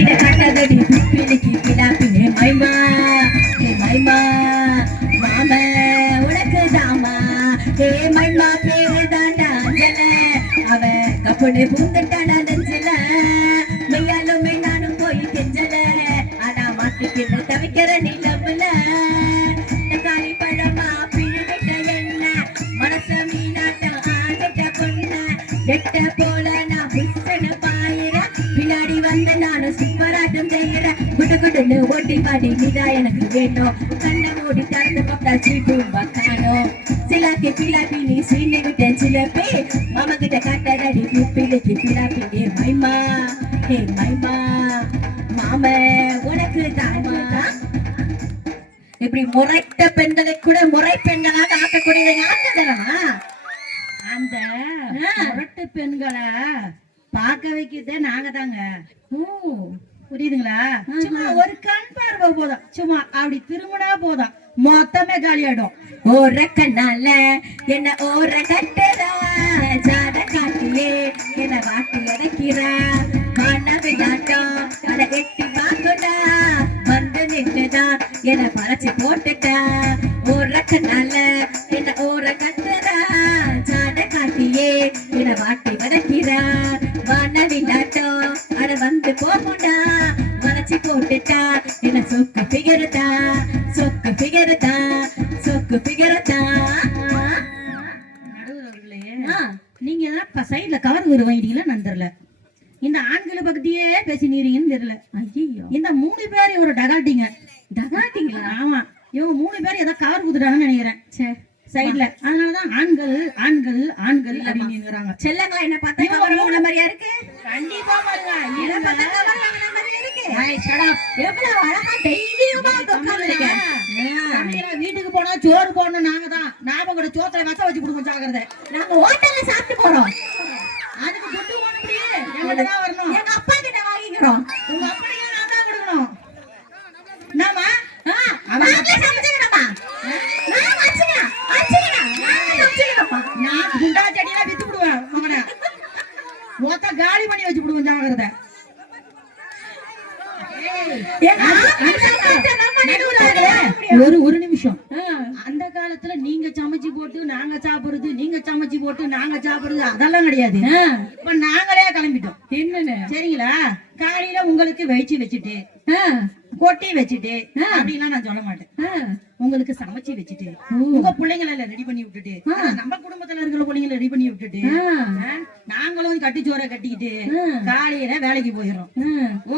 இத பிள்ளைக்கு கிடாப்பினே மைமா ஏ மைமா மாம உனக்கு தாமா ஏ மைமா பேரு தாண்டா அஞ்சல அவ கப்புனு பூந்துட்டாடா நெஞ்சல மெய்யாலுமே நானும் போய் கெஞ்சல ஆனா தவிக்கிற நிலவுல பழமா பிழுவிட்ட என்ன மனச மீனாட்டம் பொண்ண எட்ட போல நான் வந்த நானும் சிப்பராட்டம் செய்யற குடு குடுன்னு ஓட்டி பாடி நீதா எனக்கு வேணும். கண்ணை மூடி திறந்து பார்த்தா சீப்பு காணோம் சிலாக்கி பிலாப்பி நீ சீனி விட்டேன் சிலப்பி மாமா கிட்ட காட்டடி பிள்ளைக்கு பிலாப்பி ஏ மைமா ஏ மைமா மாம உனக்கு தாமா இப்படி முறைத்த பெண்களை கூட முறை பெண்களாக ஆக்கக்கூடியது யாருக்கு தரமா அந்த முரட்டு பெண்களை பார்க்க வைக்கிறதே நாங்க தாங்க புரியுதுங்களா? சும்மா ஒரு கண் பார்வை போதும். சும்மா அப்படி திரும்பினா போதும். மொத்தமே காலியாயிடும் ஓர கண்ணால என்ன ஓர கட்டுறா? ஜாட காட்டிலே என்ன வாட்டி அடைக்கிறா? மாணவி நாட்டம் அட எட்டி பார்க்கடா வந்து நின்றுதா? என்ன பறச்சு போட்டுட்டா? ஓர கண்ணால நீங்க சைடுல கவர் ஒரு வாங்கிட்டீங்களா நான் தெரியல. இந்த ஆண்களை பக்கத்தையே பேசி நீரீங்கன்னு தெரியல இந்த மூணு பேர் ஒரு டகாட்டிங்க. தகாட்டிங்களா ஆமா. இவங்க மூணு பேர் ஏதோ கவர் குடுறாங்கன்னு நினைக்கிறேன். சே. சைடுல அதனாலதான் ஆண்கள் ஆண்கள் ஆண்கள் அப்படிங்கிறாங்க. செல்லங்களா என்ன பார்த்தா கவர் வாங்கின மாதிரியா இருக்கு? கண்டிப்பா பாருங்க என்ன பார்த்தா கவர் வாங்கின மாதிரியா இருக்கு. எவ்வளவு அழகா தைரியமா சோறு போடணும் நாங்க தான். ஞாபகம் கூட சோத்துல வச்ச வச்சு கொடுங்க ஜாக்கிரதை நாங்க ஹோட்டல்ல சாப்பிட்டு போறோம். அதுக்கு துட்டு முடியே எங்கிட்ட தான் வரணும். எங்க அப்பா கிட்ட வாங்கிக்கிறோம். உங்க அப்படியே நான் தான் கொடுக்கணும். ஆ, நாங்களே சமைச்சுக்கிறோமா நான் வச்சுக்கிறேன் வச்சுக்கிறேன் நாங்களே சமைச்சுக்கிறோமா நான் குண்டா செடியெல்லாம் வித்து விடுவேன் அவனை. மொத்த காலி பண்ணி வச்சு விடுவேன் நிறுவனாரு. ஒரு ஒரு நிமிஷம். காலத்துல நீங்க சமைச்சு போட்டு நாங்க சாப்பிடுறது நீங்க சமைச்சு போட்டு நாங்க சாப்பிடுறது அதெல்லாம் கிடையாது. இப்ப நாங்களே கிளம்பிட்டோம். என்னன்னு? சரிங்களா? காலையில உங்களுக்கு வயிற்று வச்சுட்டு கொட்டி வச்சுட்டு ஆ. அப்படிலாம் நான் சொல்ல மாட்டேன். உங்களுக்கு சமைச்சு வச்சுட்டு. உங்க பிள்ளைங்களை ரெடி பண்ணி விட்டுட்டு நம்ம குடும்பத்துல இருக்கிற பிள்ளைங்களை ரெடி பண்ணி விட்டுட்டு நாங்களும் கட்டிச்சோரை கட்டிக்கிட்டு ஆ. காலையில வேலைக்கு போயிடுறோம்.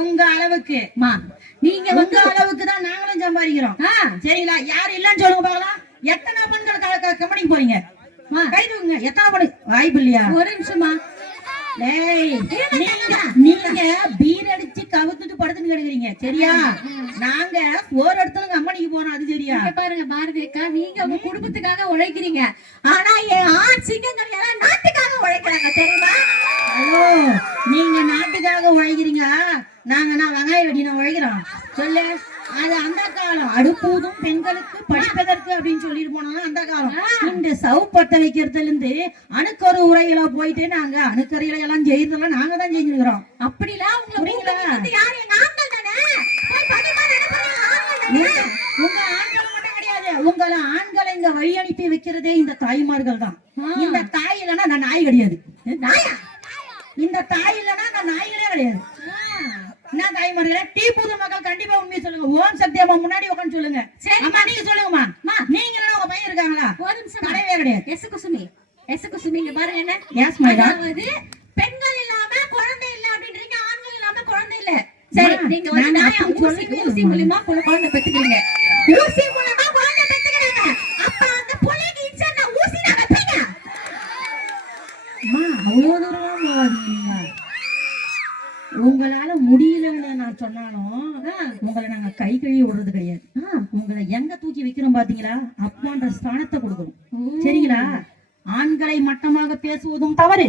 உங்க அளவுக்கு. நீங்க உங்க அளவுக்கு தான் நாங்களும் சம்பாதிக்கிறோம். சரிங்களா? யார் இல்லன்னு சொல்லுங்க பார்க்கலாம் எத்தனை பெண்கள் கம்பெனிக்கு போறீங்க? கை தூக்குங்க. எத்தனை மணி வாய்ப்பு இல்லையா? ஒரு நிமிஷமா நீங்க நீங்க பீர் அடிச்சு கவுத்துட்டு படுத்துட்டு கிடக்குறீங்க. சரியா? நாங்க ஒரு இடத்துல கம்பெனிக்கு போறோம். அது சரியா? பாருங்க பாரதி அக்கா நீங்க உங்க குடும்பத்துக்காக உழைக்கிறீங்க. ஆனா என் எல்லாம் நாட்டுக்காக உழைக்கிறாங்க. தெரியுமா? ஹலோ நீங்க நாட்டுக்காக உழைக்கிறீங்க. நாங்க நான் வெங்காய வெட்டின உழைக்கிறோம். சொல்லு. அது அந்த காலம். அடுப்பூதும் பெண்களுக்கு படிப்பதற்கு அப்படின்னு சொல்லிட்டு போனோம்னா அந்த காலம். இந்த சவு பத்த வைக்கிறதுல இருந்து அணுக்கரு உரையில போயிட்டு நாங்க அணுக்கரையில எல்லாம் செய்யறதெல்லாம் நாங்க தான் செஞ்சிருக்கிறோம். அப்படிலாம் உங்களை உங்க ஆண்கள் மட்டும் கிடையாது. உங்களை ஆண்களை இங்க வழி அனுப்பி வைக்கிறதே இந்த தாய்மார்கள் தான். இந்த தாய் இல்லைன்னா நான் நாய் கிடையாது. நாயா? இந்த தாய் இல்லைன்னா நான் நாய்களே கிடையாது. என்ன தாய்மார்களே? டீ புது உண்மையை சொல்லுங்க. ஓம் சக்தி அம்மா முன்னாடி உட்காந்து சொல்லுங்க. சரி. அம்மா நீங்க சொல்லுங்கம்மா. நீங்க இல்லைன்னா உங்க பையன் இருக்காங்களா? ஒரு நிமிஷம் கிடையவே கிடையாது. எஸ் குசுமி. எஸ் குசுமி இங்க பாருங்க என்ன. Madam. அதாவது பெண்கள் இல்லாம குழந்தை இல்ல அப்படின்றீங்க ஆண்கள் இல்லாம குழந்தை இல்ல. சரி நீங்க வந்து ஊசி ஊசி. மூலியமா குழந்தை பெத்துக்கிறீங்க. ஊசி மூலமா குழந்தை பெத்துக்கிறாங்க. அப்ப அந்த புள்ளைக்கு இன்சென்ட் ஊசி நான் வைப்பீங்க அவ்வளவு தூரம் உங்களால முடியலன்னு நான் சொன்னாலும் உங்களை நாங்க கை கழுவி விடுறது கிடையாது. உங்களை எங்க தூக்கி வைக்கிறோம் பாத்தீங்களா? அப்பான்ற ஸ்தானத்தை கொடுக்கணும். சரிங்களா? ஆண்களை மட்டமாக பேசுவதும் தவறு.